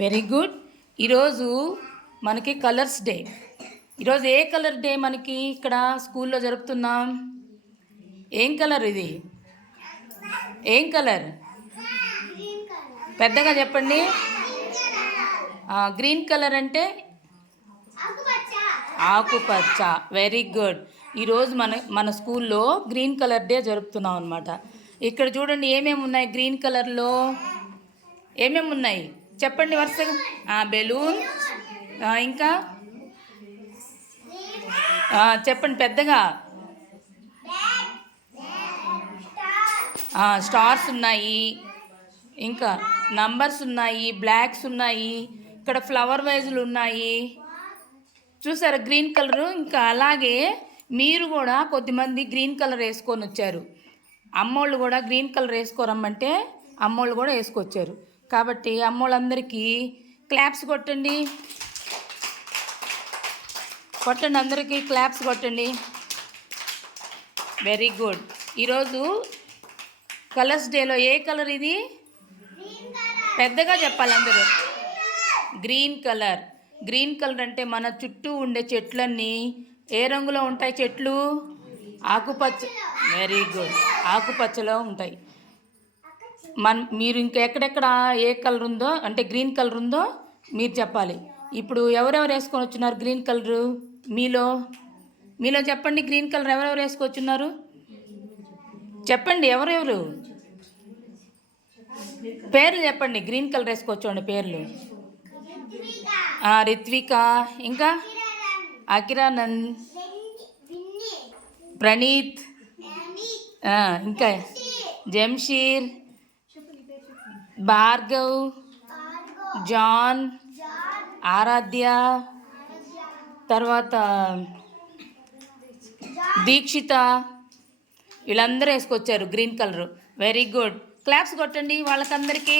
Very good. ఈరోజు మనకి colours day. ఈరోజు ఏ కలర్ డే మనకి ఇక్కడ స్కూల్లో జరుపుతున్నాం? ఏం కలర్ ఇది? ఏం కలర్? పెద్దగా చెప్పండి. గ్రీన్ కలర్ అంటే ఆకుపచ్చ. Very good. ఈరోజు మన స్కూల్లో గ్రీన్ కలర్ డే జరుపుతున్నాం అనమాట. ఇక్కడ చూడండి ఏమేమి ఉన్నాయి గ్రీన్ కలర్లో. ఏమేమి ఉన్నాయి చెప్పండి వరుసగా. బెలూన్, ఇంకా చెప్పండి పెద్దగా. స్టార్స్ ఉన్నాయి, ఇంకా నంబర్స్ ఉన్నాయి, బ్లాక్స్ ఉన్నాయి, ఇక్కడ ఫ్లవర్ వైజులు ఉన్నాయి. చూసారా గ్రీన్ కలరు? ఇంకా అలాగే మీరు కూడా కొద్దిమంది గ్రీన్ కలర్ వేసుకొని వచ్చారు. అమ్మోళ్ళు కూడా గ్రీన్ కలర్ వేసుకోరమ్మంటే అమ్మోళ్ళు కూడా వేసుకొచ్చారు. కాబట్టి అమ్మోళ్ళందరికీ క్లాప్స్ కొట్టండి. అందరికీ క్లాప్స్ కొట్టండి. Very good. ఈరోజు కలర్స్ డేలో ఏ కలర్ ఇది? పెద్దగా చెప్పాలి అందరూ. Green colour. గ్రీన్ కలర్ అంటే మన చుట్టూ ఉండే చెట్లన్నీ ఏ రంగులో ఉంటాయి? చెట్లు ఆకుపచ్చ. Very good. ఆకుపచ్చలో ఉంటాయి. మీరు ఇంకా ఎక్కడెక్కడ ఏ కలర్ ఉందో అంటే గ్రీన్ కలర్ ఉందో మీరు చెప్పాలి. ఇప్పుడు ఎవరెవరు వేసుకొని వచ్చినారు గ్రీన్ కలరు? మీలో చెప్పండి. గ్రీన్ కలర్ ఎవరెవరు వేసుకొచ్చున్నారు చెప్పండి. ఎవరెవరు పేర్లు చెప్పండి. గ్రీన్ కలర్ వేసుకొచ్చండి పేర్లు. రిత్విక, ఇంకా అకిరానంద్, ప్రణీత్, ఇంకా జంషీర్, భార్గవ్, జాన్, ఆరాధ్య, తర్వాత దీక్షిత, వీళ్ళందరూ వేసుకొచ్చారు green colour. Very good. Claps కొట్టండి వాళ్ళకందరికీ.